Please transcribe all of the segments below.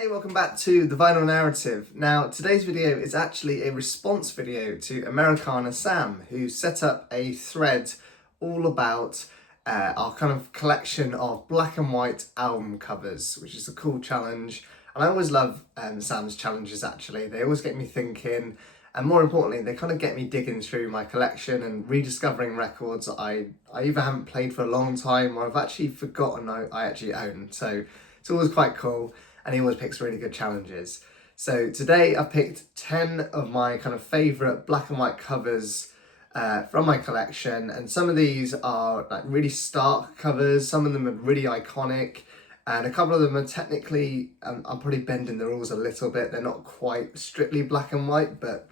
Hey, welcome back to The Vinyl Narrative. Now, today's video is actually a response video to Americana Sam, who set up a thread all about our kind of collection of black and white album covers, which is a cool challenge. And I always love Sam's challenges, actually. They always get me thinking, and more importantly, they kind of get me digging through my collection and rediscovering records that I either haven't played for a long time or I've actually forgotten I actually own. So it's always quite cool. And he always picks really good challenges. So today I've picked 10 of my kind of favourite black and white covers from my collection, and some of these are like really stark covers, some of them are really iconic, and a couple of them are technically, I'm probably bending the rules a little bit, they're not quite strictly black and white, but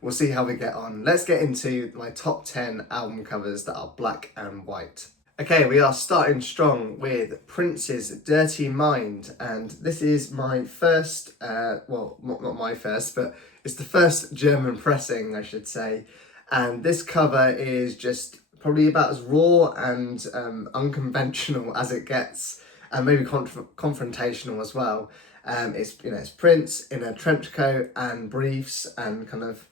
we'll see how we get on. Let's get into my top 10 album covers that are black and white. Okay, we are starting strong with Prince's Dirty Mind, and this is my first, well, not my first, but it's the first German pressing, I should say, and this cover is just probably about as raw and unconventional as it gets, and maybe confrontational as well. It's Prince in a trench coat and briefs and kind of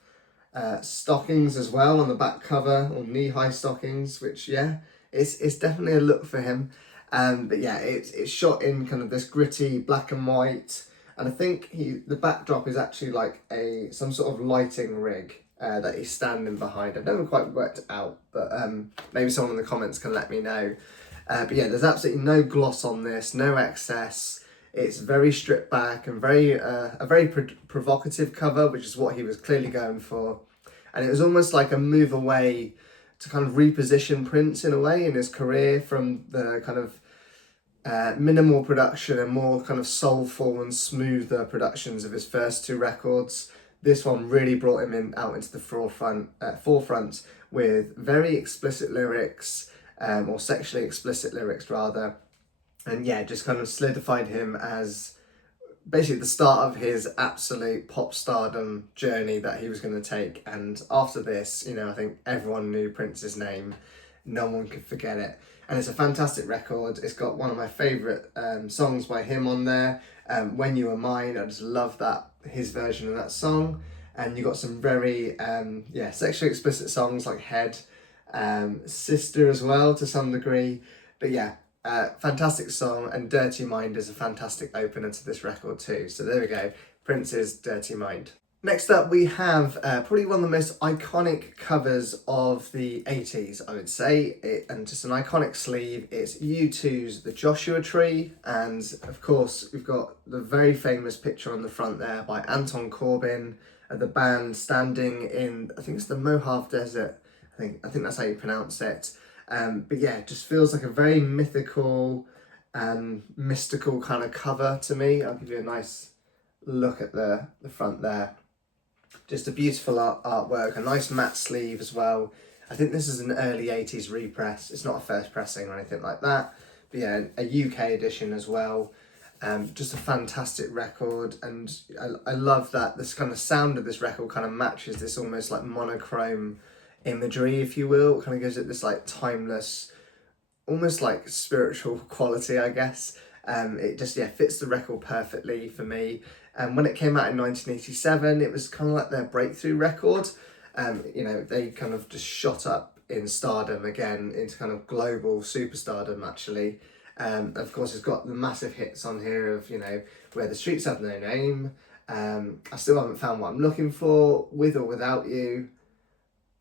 stockings as well on the back cover, or knee-high stockings, which, yeah, it's definitely a look for him. But yeah, it's shot in kind of this gritty black and white, and I think the backdrop is actually like some sort of lighting rig that he's standing behind. I've never quite worked it out, but maybe someone in the comments can let me know. But yeah, there's absolutely no gloss on this, no excess. It's very stripped back and a very provocative cover, which is what he was clearly going for. And it was almost like a move away to kind of reposition Prince in a way in his career from the kind of minimal production and more kind of soulful and smoother productions of his first two records. This one really brought him out into the forefront with very explicit lyrics, or sexually explicit lyrics rather. And yeah, just kind of solidified him as basically the start of his absolute pop stardom journey that he was going to take. And after this, I think everyone knew Prince's name. No one could forget it. And it's a fantastic record. It's got one of my favourite songs by him on there, When You Were Mine. I just love his version of that song. And you got some very sexually explicit songs like Head, Sister as well to some degree. But yeah, fantastic song, and Dirty Mind is a fantastic opener to this record too. So there we go, Prince's Dirty Mind. Next up we have probably one of the most iconic covers of the 80s, I would say, and just an iconic sleeve. It's U2's The Joshua Tree, and of course we've got the very famous picture on the front there by Anton Corbijn of the band standing in, I think it's the Mojave Desert, I think that's how you pronounce it. But yeah, it just feels like a very mythical and mystical kind of cover to me. I'll give you a nice look at the front there. Just a beautiful artwork, a nice matte sleeve as well. I think this is an early 80s repress. It's not a first pressing or anything like that. But yeah, a UK edition as well. Just a fantastic record, and I love that this kind of sound of this record kind of matches this almost like monochrome imagery, if you will. It kind of gives it this like timeless, almost like spiritual quality, I guess. It just fits the record perfectly for me. And when it came out in 1987, it was kind of like their breakthrough record. They kind of just shot up in stardom again, into kind of global superstardom actually. Of course, it's got the massive hits on here of Where the Streets Have No Name, I Still Haven't Found What I'm Looking For, With or Without You,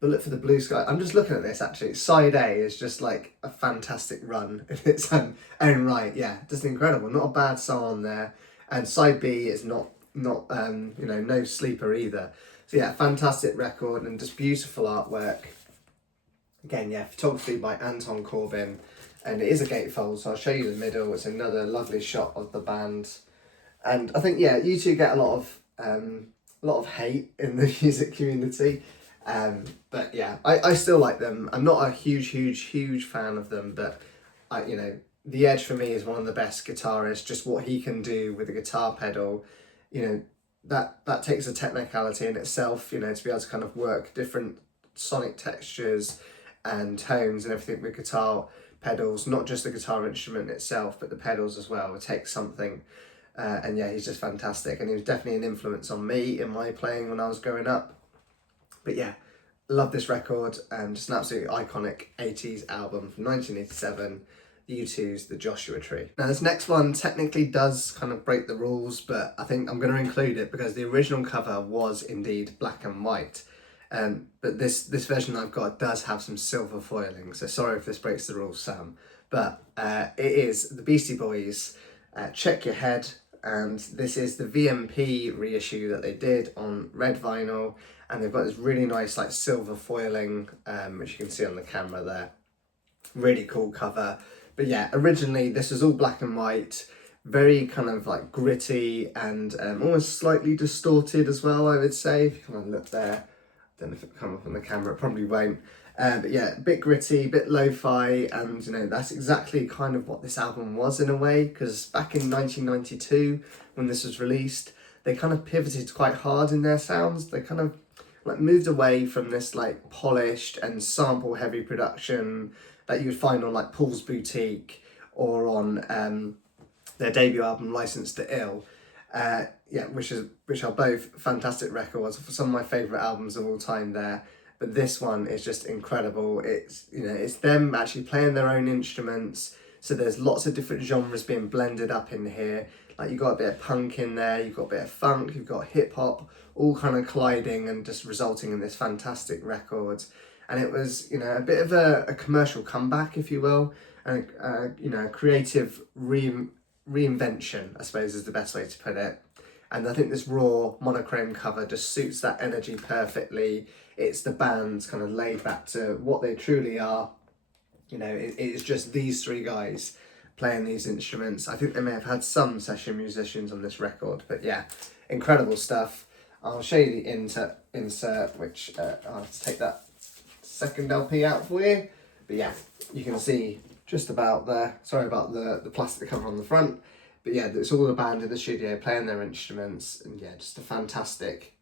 Bullet for the Blue Sky. I'm just looking at this actually. Side A is just like a fantastic run in its own right. Yeah, just incredible. Not a bad song on there. And side B is not no sleeper either. So yeah, fantastic record and just beautiful artwork. Again, yeah, photography by Anton Corbijn, and it is a gatefold, so I'll show you the middle. It's another lovely shot of the band. And I think, yeah, U2 get a lot of hate in the music community. But yeah, I still like them. I'm not a huge fan of them, but The Edge for me is one of the best guitarists. Just what he can do with a guitar pedal, that takes a technicality in itself, to be able to kind of work different sonic textures and tones and everything with guitar pedals, not just the guitar instrument itself, but the pedals as well. It takes something And yeah, he's just fantastic, and he was definitely an influence on me in my playing when I was growing up. But yeah, love this record, just an absolutely iconic 80s album from 1987, U2's The Joshua Tree. Now this next one technically does kind of break the rules, but I think I'm going to include it because the original cover was indeed black and white. But this version I've got does have some silver foiling, so sorry if this breaks the rules, Sam. But it is the Beastie Boys, Check Your Head, and this is the VMP reissue that they did on red vinyl, and they've got this really nice like silver foiling, which you can see on the camera there. Really cool cover. But yeah, originally this was all black and white, very kind of like gritty and almost slightly distorted as well, I would say. If you kind of look there, I don't know if it'll come up on the camera, it probably won't. But yeah, a bit gritty, a bit lo-fi, and you know, that's exactly kind of what this album was in a way, because back in 1992, when this was released, they kind of pivoted quite hard in their sounds. They kind of like moved away from this like polished and sample heavy production that you would find on like Paul's Boutique or on their debut album Licensed to Ill. Yeah, which are both fantastic records, for some of my favourite albums of all time there. But this one is just incredible. It's, you know, it's them actually playing their own instruments. So there's lots of different genres being blended up in here. Like you've got a bit of punk in there, you've got a bit of funk, you've got hip hop, all kind of colliding and just resulting in this fantastic record. And it was, you know, a bit of a commercial comeback, if you will, and you know, a creative reinvention, I suppose is the best way to put it. And I think this raw monochrome cover just suits that energy perfectly. It's the band's kind of laid back to what they truly are. You know, it's just these three guys playing these instruments. I think they may have had some session musicians on this record, but yeah, incredible stuff. I'll show you the insert, which I'll have to take that second LP out for you. But yeah, you can see just about there. Sorry about the plastic cover on the front. But yeah, it's all the band in the studio playing their instruments, and yeah, just a fantastic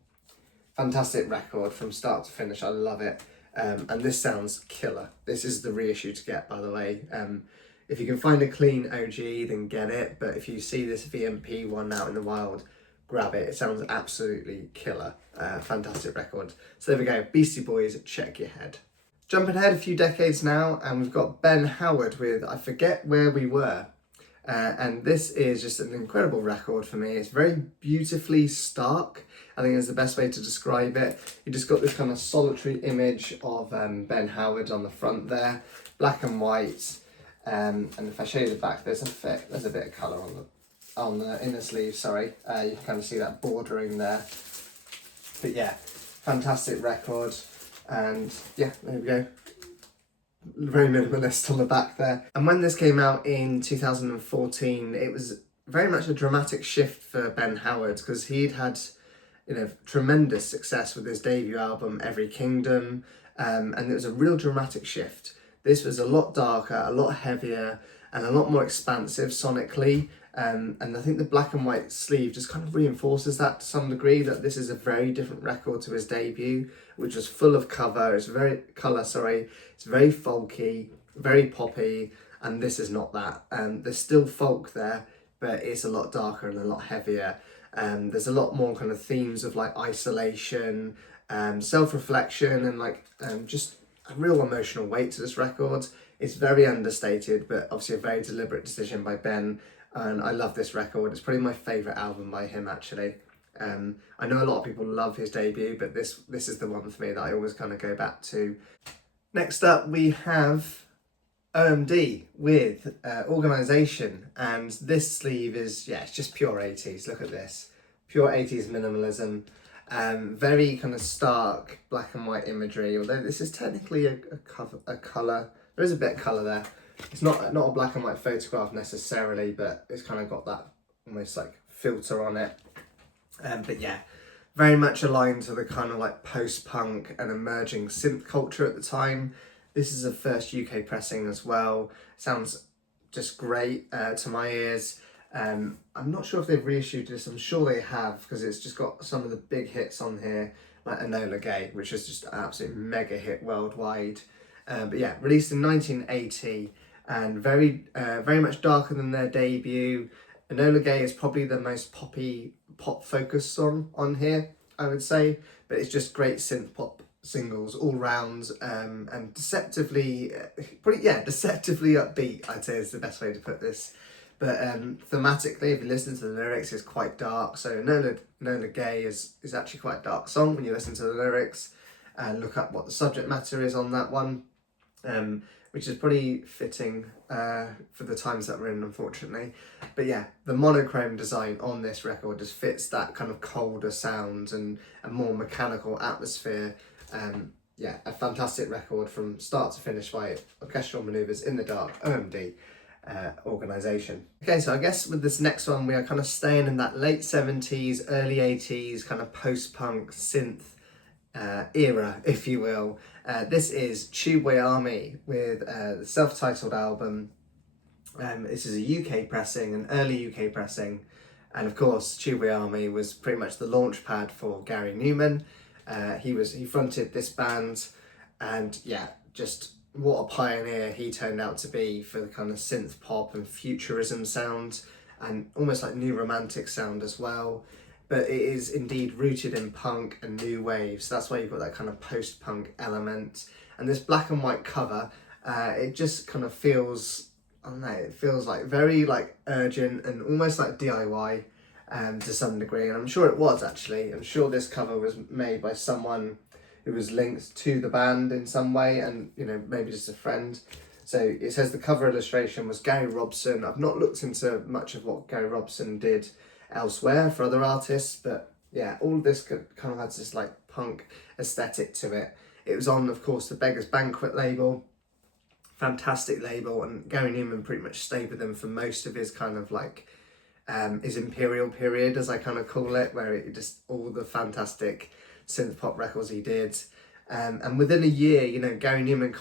record from start to finish. I love it. And this sounds killer. This is the reissue to get, by the way. If you can find a clean OG, then get it. But if you see this VMP one out in the wild, grab it. It sounds absolutely killer. Fantastic record. So there we go. Beastie Boys, Check Your Head. Jumping ahead a few decades now, and we've got Ben Howard with I Forget Where We Were. And this is just an incredible record for me. It's very beautifully stark, I think is the best way to describe it. You just got this kind of solitary image of Ben Howard on the front there, black and white. And if I show you the back, there's a bit of colour on the inner sleeve. Sorry, you can kind of see that bordering there. But yeah, fantastic record. And yeah, there we go. Very minimalist on the back there. And when this came out in 2014, it was very much a dramatic shift for Ben Howard, because he'd had, you know, tremendous success with his debut album Every Kingdom, and it was a real dramatic shift. This was a lot darker, a lot heavier, and a lot more expansive sonically. And I think the black and white sleeve just kind of reinforces that to some degree, that this is a very different record to his debut, which was full of colour. It's very very folky, very poppy, and this is not that. There's still folk there, but it's a lot darker and a lot heavier. There's a lot more kind of themes of like isolation, self-reflection, and like just a real emotional weight to this record. It's very understated, but obviously a very deliberate decision by Ben. And I love this record. It's probably my favourite album by him, actually. I know a lot of people love his debut, but this is the one for me that I always kind of go back to. Next up, we have OMD with Organisation, and this sleeve is, yeah, it's just pure 80s. Look at this. Pure 80s minimalism. Very kind of stark black and white imagery, although this is technically a colour. There is a bit of colour there. It's not a black and white photograph necessarily, but it's kind of got that almost like filter on it. But yeah, very much aligned to the kind of like post-punk and emerging synth culture at the time. This is a first UK pressing as well. Sounds just great to my ears. I'm not sure if they've reissued this. I'm sure they have, because it's just got some of the big hits on here, like Enola Gay, which is just an absolute mega hit worldwide. But yeah, released in 1980, and very much darker than their debut. Enola Gay is probably the most pop focused song on here, I would say, but it's just great synth pop singles all round, and deceptively upbeat, I'd say is the best way to put this. But thematically, if you listen to the lyrics, it's quite dark. So Enola Gay is actually quite a dark song when you listen to the lyrics. Look up what the subject matter is on that one, which is pretty fitting for the times that we're in, unfortunately. But yeah, the monochrome design on this record just fits that kind of colder sound and a more mechanical atmosphere. Yeah, a fantastic record from start to finish by Orchestral Manoeuvres in the Dark, OMD organisation. Okay, so I guess with this next one, we are kind of staying in that late 70s, early 80s kind of post-punk synth era, if you will. This is Tubeway Army with the self-titled album. This is a UK pressing, an early UK pressing, and of course Tubeway Army was pretty much the launch pad for Gary Newman. He fronted this band, and yeah, just what a pioneer he turned out to be for the kind of synth pop and futurism sound, and almost like new romantic sound as well. But it is indeed rooted in punk and new wave, so that's why you've got that kind of post-punk element. And this black and white cover, it just kind of feels, I don't know, it feels like very like urgent and almost like DIY to some degree. And I'm sure it was actually. I'm sure this cover was made by someone who was linked to the band in some way, and you know, maybe just a friend. So it says the cover illustration was Gary Robson. I've not looked into much of what Gary Robson did elsewhere for other artists, but yeah, all of this kind of has this like punk aesthetic to it. It was on, of course, the Beggars Banquet label, fantastic label, and Gary Newman pretty much stayed with them for most of his kind of like his imperial period, as I kind of call it, where it just all the fantastic synth pop records he did. And within a year, you know, Gary Newman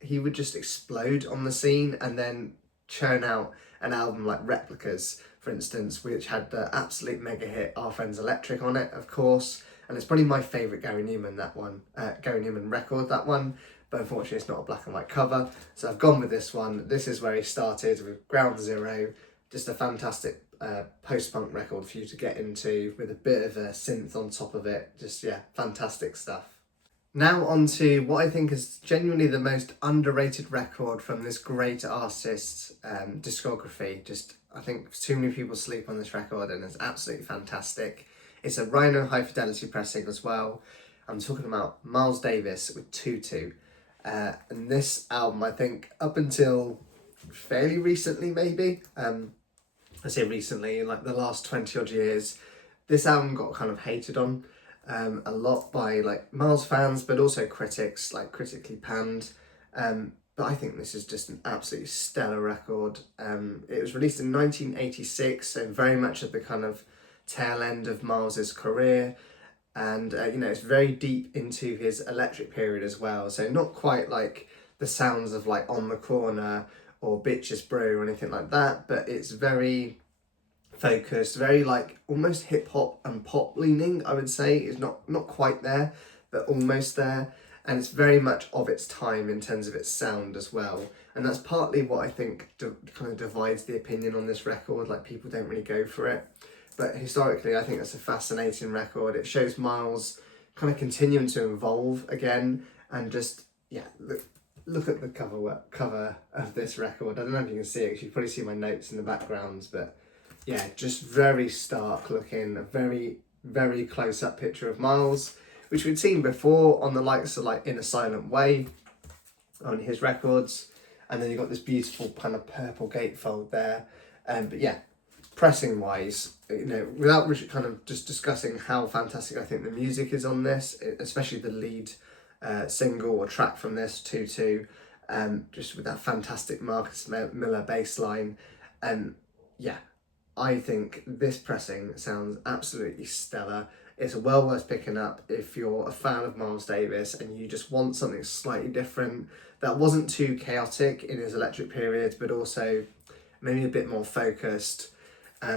he would just explode on the scene and then churn out an album like Replicas, for instance, which had the absolute mega hit Our Friends Electric on it, of course. And it's probably my favourite Gary Newman record, that one. But unfortunately, it's not a black and white cover. So I've gone with this one. This is where he started with Ground Zero. Just a fantastic post-punk record for you to get into with a bit of a synth on top of it. Just, yeah, fantastic stuff. Now on to what I think is genuinely the most underrated record from this great artist's discography. Just, I think too many people sleep on this record, and it's absolutely fantastic. It's a Rhino High Fidelity pressing as well. I'm talking about Miles Davis with Tutu. And this album, I think, up until fairly recently, maybe, I say recently, like the last 20 odd years, this album got kind of hated on a lot by like Miles fans, but also critics, like critically panned. But I think this is just an absolutely stellar record. It was released in 1986, so very much at the kind of tail end of Miles's career. And, you know, it's very deep into his electric period as well. So not quite like the sounds of like On the Corner or Bitches Brew or anything like that, but it's very focused, very like almost hip hop and pop leaning, I would say. It's not quite there, but almost there. And it's very much of its time in terms of its sound as well. And that's partly what I think kind of divides the opinion on this record. Like, people don't really go for it. But historically, I think that's a fascinating record. It shows Miles kind of continuing to evolve again, and just, yeah, look at the cover of this record. I don't know if you can see it, because you probably see my notes in the background, but yeah, just very stark looking, a very, very close-up picture of Miles, which we'd seen before on the likes of like In a Silent Way on his records. And then you've got this beautiful kind of purple gatefold there. But yeah, pressing wise, you know, without kind of just discussing how fantastic I think the music is on this, especially the lead single or track from this, Tutu, just with that fantastic Marcus Miller bass line. Yeah, I think this pressing sounds absolutely stellar. It's well worth picking up if you're a fan of Miles Davis and you just want something slightly different that wasn't too chaotic in his electric period, but also maybe a bit more focused.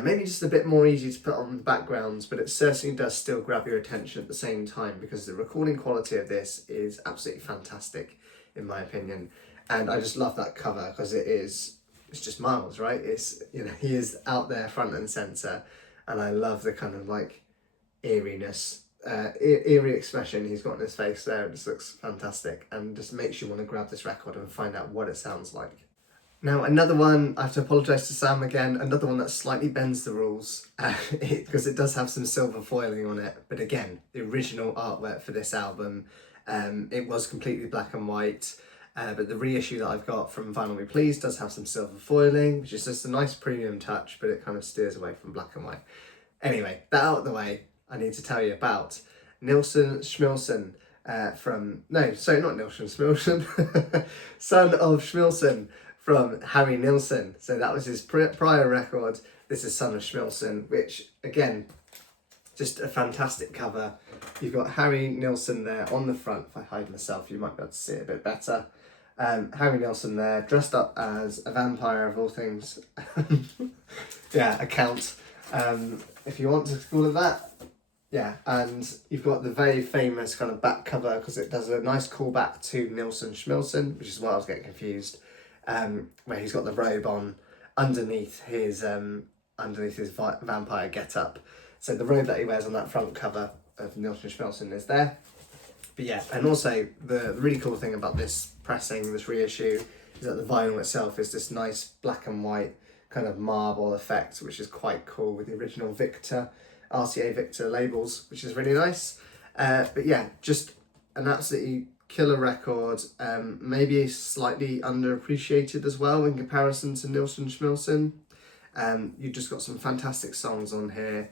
Maybe just a bit more easy to put on the backgrounds, but it certainly does still grab your attention at the same time, because the recording quality of this is absolutely fantastic, in my opinion. And I just love that cover, because it is it's just Miles, right? It's, you know, he is out there front and center, and I love the kind of like eeriness, eerie expression he's got in his face there. It just looks fantastic and just makes you want to grab this record and find out what it sounds like. Now, another one, I have to apologise to Sam again, another one that slightly bends the rules, because it does have some silver foiling on it, but again, the original artwork for this album, it was completely black and white, but the reissue that I've got from Vinyl Me Please does have some silver foiling, which is just a nice premium touch, but it kind of steers away from black and white. Anyway, that out of the way, I need to tell you about Nilsson Schmilsson, not Nilsson Schmilsson, son of Schmilsson, from Harry Nilsson. So that was his prior record. This is Son of Schmilsson, which again, just a fantastic cover. You've got Harry Nilsson there on the front. If I hide myself, you might be able to see it a bit better. Harry Nilsson there, dressed up as a vampire of all things. Yeah, a count, if you want to call it that. Yeah, and you've got the very famous kind of back cover, because it does a nice callback to Nilsson Schmilsson, which is why I was getting confused. Where he's got the robe on underneath his vampire get-up. So the robe that he wears on that front cover of Nilsson Schmilsson is there. But yeah, and also the really cool thing about this pressing, this reissue, is that the vinyl itself is this nice black and white kind of marble effect, which is quite cool with the original RCA Victor labels, which is really nice. But yeah, just an absolutely killer record, maybe slightly underappreciated as well in comparison to Nilsson Schmilsson. You've just got some fantastic songs on here.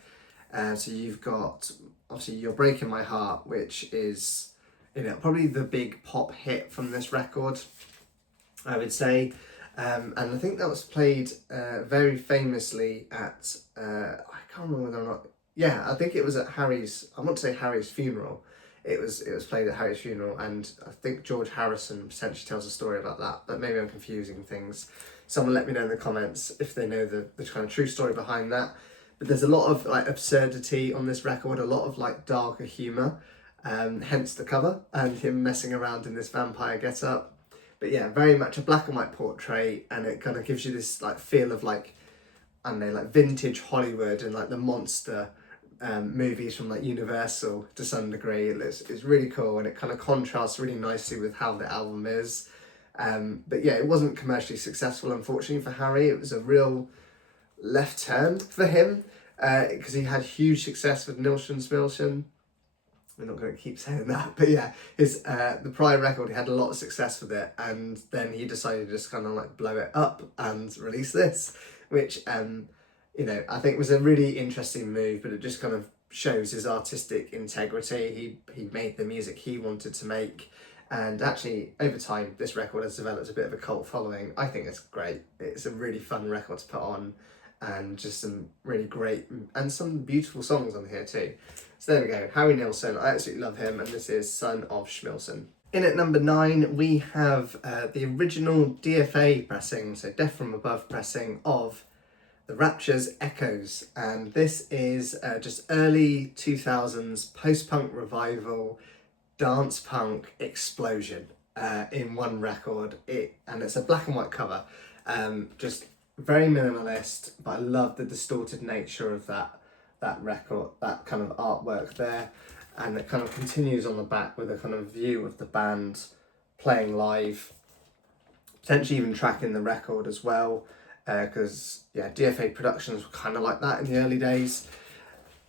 So you've got, obviously, You're Breaking My Heart, which is, you know, probably the big pop hit from this record, I would say. And I think that was played very famously at, I can't remember whether or not, yeah, I think it was at Harry's funeral. It was played at Harry's funeral, and I think George Harrison potentially tells a story about that, but maybe I'm confusing things. Someone let me know in the comments if they know the kind of true story behind that. But there's a lot of like absurdity on this record, a lot of like darker humour, hence the cover and him messing around in this vampire get-up. But yeah, very much a black and white portrait, and it kind of gives you this like feel of like, I don't know, like vintage Hollywood and like the monster movies from like Universal to some degree. It's really cool, and it kind of contrasts really nicely with how the album is. But yeah, it wasn't commercially successful, unfortunately, for Harry. It was a real left turn for him, because he had huge success with Nilsson Schmilsson. We're not going to keep saying that, but yeah, his the prior record, he had a lot of success with it, and then he decided to just kind of like blow it up and release this, which you know, I think was a really interesting move, but it just kind of shows his artistic integrity. He made the music he wanted to make, and actually over time this record has developed a bit of a cult following. I think it's great. It's a really fun record to put on, and just some really great and some beautiful songs on here too. So there we go, Harry Nilsson. I absolutely love him, and this is Son of Schmilsson. In at number 9, we have the original DFA pressing, so Death From Above pressing of The Rapture's Echoes, and this is just early 2000s post-punk revival, dance punk explosion in one record. And it's a black and white cover, just very minimalist, but I love the distorted nature of that record, that kind of artwork there, and it kind of continues on the back with a kind of view of the band playing live, potentially even tracking the record as well, because yeah, DFA productions were kind of like that in the early days.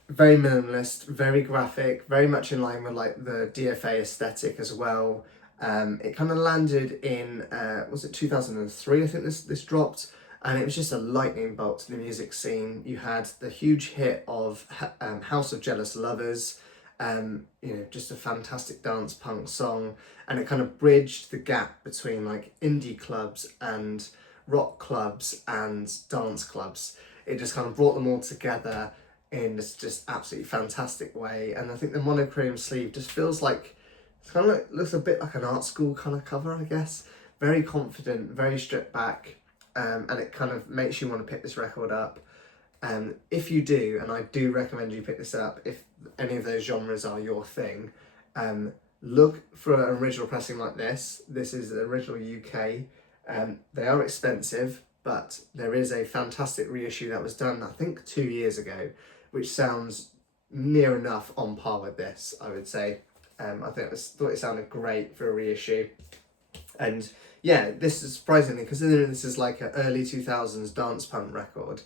Very minimalist, very graphic, very much in line with like the DFA aesthetic as well. It kind of landed in, was it 2003, I think this dropped, and it was just a lightning bolt to the music scene. You had the huge hit of House of Jealous Lovers, you know, just a fantastic dance punk song, and it kind of bridged the gap between like indie clubs and rock clubs and dance clubs. It just kind of brought them all together in this just absolutely fantastic way. And I think the monochrome sleeve just feels like, it's kind of like, looks a bit like an art school kind of cover, I guess. Very confident, very stripped back, and it kind of makes you want to pick this record up. If you do, and I do recommend you pick this up, if any of those genres are your thing, look for an original pressing like this. This is the original UK. They are expensive, but there is a fantastic reissue that was done, I think 2 years ago, which sounds near enough on par with this, I would say. Thought it sounded great for a reissue. And yeah, this is surprisingly, considering this is like an early 2000s dance punk record,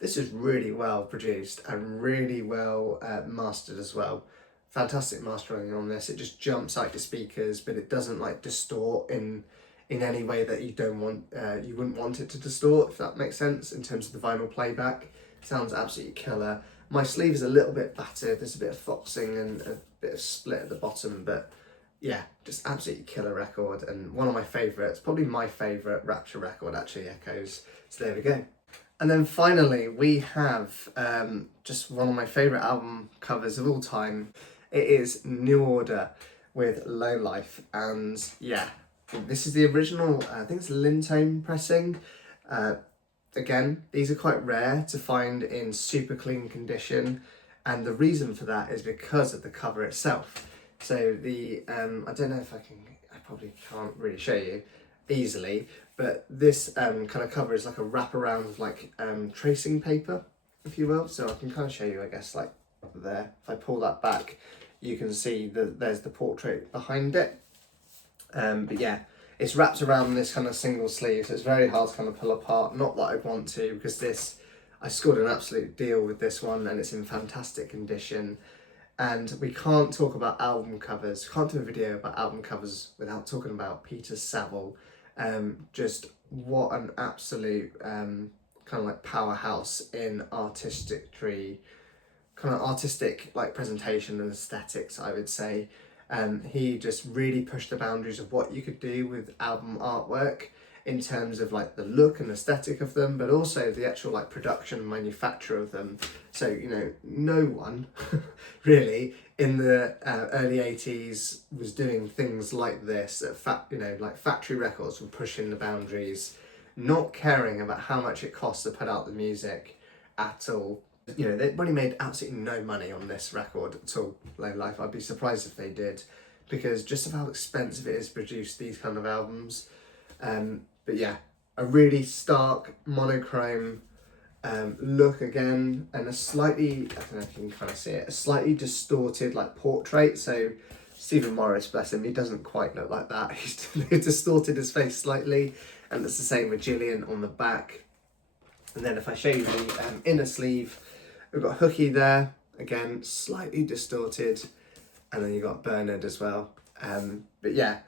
this is really well produced and really well mastered as well. Fantastic mastering on this. It just jumps out your speakers, but it doesn't like distort in any way that you don't want. You wouldn't want it to distort, if that makes sense. In terms of the vinyl playback, sounds absolutely killer. My sleeve is a little bit battered. There's a bit of foxing and a bit of split at the bottom, but yeah, just absolutely killer record, and one of my favourites, probably my favourite Rapture record actually, Echoes. So there we go. And then finally we have just one of my favourite album covers of all time. It is New Order with Low Life, and yeah, this is the original, I think it's Lintone pressing. Again, these are quite rare to find in super clean condition, and the reason for that is because of the cover itself. So the, I don't know if I probably can't really show you easily, but this kind of cover is like a wraparound of like tracing paper, if you will. So I can kind of show you, I guess, like there. If I pull that back, you can see that there's the portrait behind it. But yeah, it's wrapped around this kind of single sleeve, so it's very hard to kind of pull apart. Not that I want to, because I scored an absolute deal with this one, and it's in fantastic condition. And we can't talk about album covers, can't do a video about album covers without talking about Peter Saville. Just what an absolute kind of like powerhouse in artistic like presentation and aesthetics, I would say. He just really pushed the boundaries of what you could do with album artwork in terms of like the look and aesthetic of them, but also the actual like production and manufacture of them. So, you know, no one really in the early 80s was doing things like this. Like Factory Records were pushing the boundaries, not caring about how much it costs to put out the music at all. You know, they probably made absolutely no money on this record at all, Low Life. I'd be surprised if they did, because just of how expensive it is to produce these kind of albums. But yeah, a really stark monochrome look again, and a slightly, I don't know if you can kind of see it, a slightly distorted like portrait. So Stephen Morris, bless him, he doesn't quite look like that. He's distorted his face slightly, and it's the same with Gillian on the back. And then if I show you the inner sleeve, we've got Hooky there, again, slightly distorted, and then you've got Bernard as well. But yeah,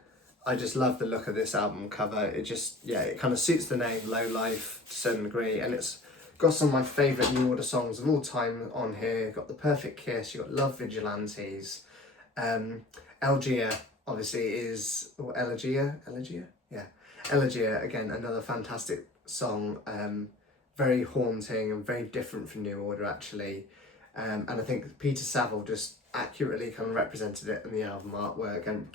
I just love the look of this album cover. It just, yeah, it kind of suits the name, Low Life, to a certain degree, and it's got some of my favourite New Order songs of all time on here. You've got The Perfect Kiss, you've got Love Vigilantes. Elegia, obviously, is, or Elegia? Yeah. Elegia, again, another fantastic song, very haunting and very different from New Order, actually. And I think Peter Saville just accurately kind of represented it in the album artwork, and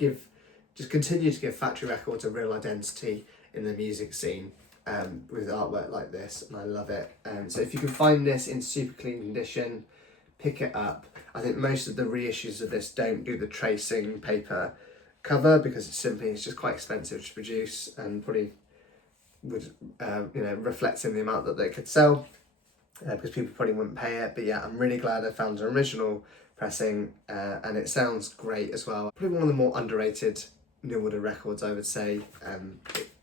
just continue to give Factory Records a real identity in the music scene with artwork like this, and I love it. So if you can find this in super clean condition, pick it up. I think most of the reissues of this don't do the tracing paper cover, because it's just quite expensive to produce, and probably would reflect in the amount that they could sell, because people probably wouldn't pay it. But yeah, I'm really glad I found an original pressing, and it sounds great as well. Probably one of the more underrated New Order records, I would say.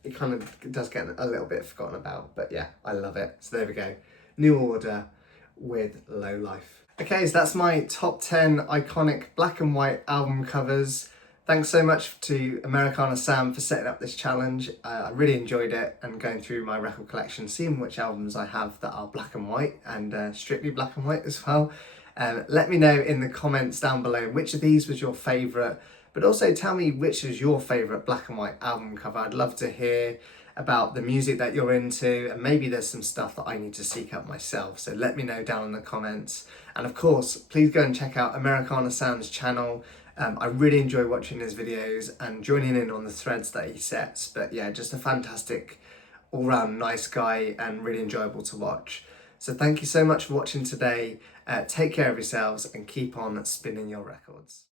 It kind of does get a little bit forgotten about, but yeah, I love it. So there we go, New Order with Low Life. Okay, so that's my top 10 iconic black and white album covers. Thanks so much to Americana Sam for setting up this challenge. I really enjoyed it, and going through my record collection, seeing which albums I have that are black and white, and strictly black and white as well. Let me know in the comments down below which of these was your favourite, but also tell me which is your favourite black and white album cover. I'd love to hear about the music that you're into, and maybe there's some stuff that I need to seek out myself, so let me know down in the comments. And of course, please go and check out Americana Sam's channel. I really enjoy watching his videos and joining in on the threads that he sets. But yeah, just a fantastic, all-round nice guy, and really enjoyable to watch. So thank you so much for watching today. Take care of yourselves and keep on spinning your records.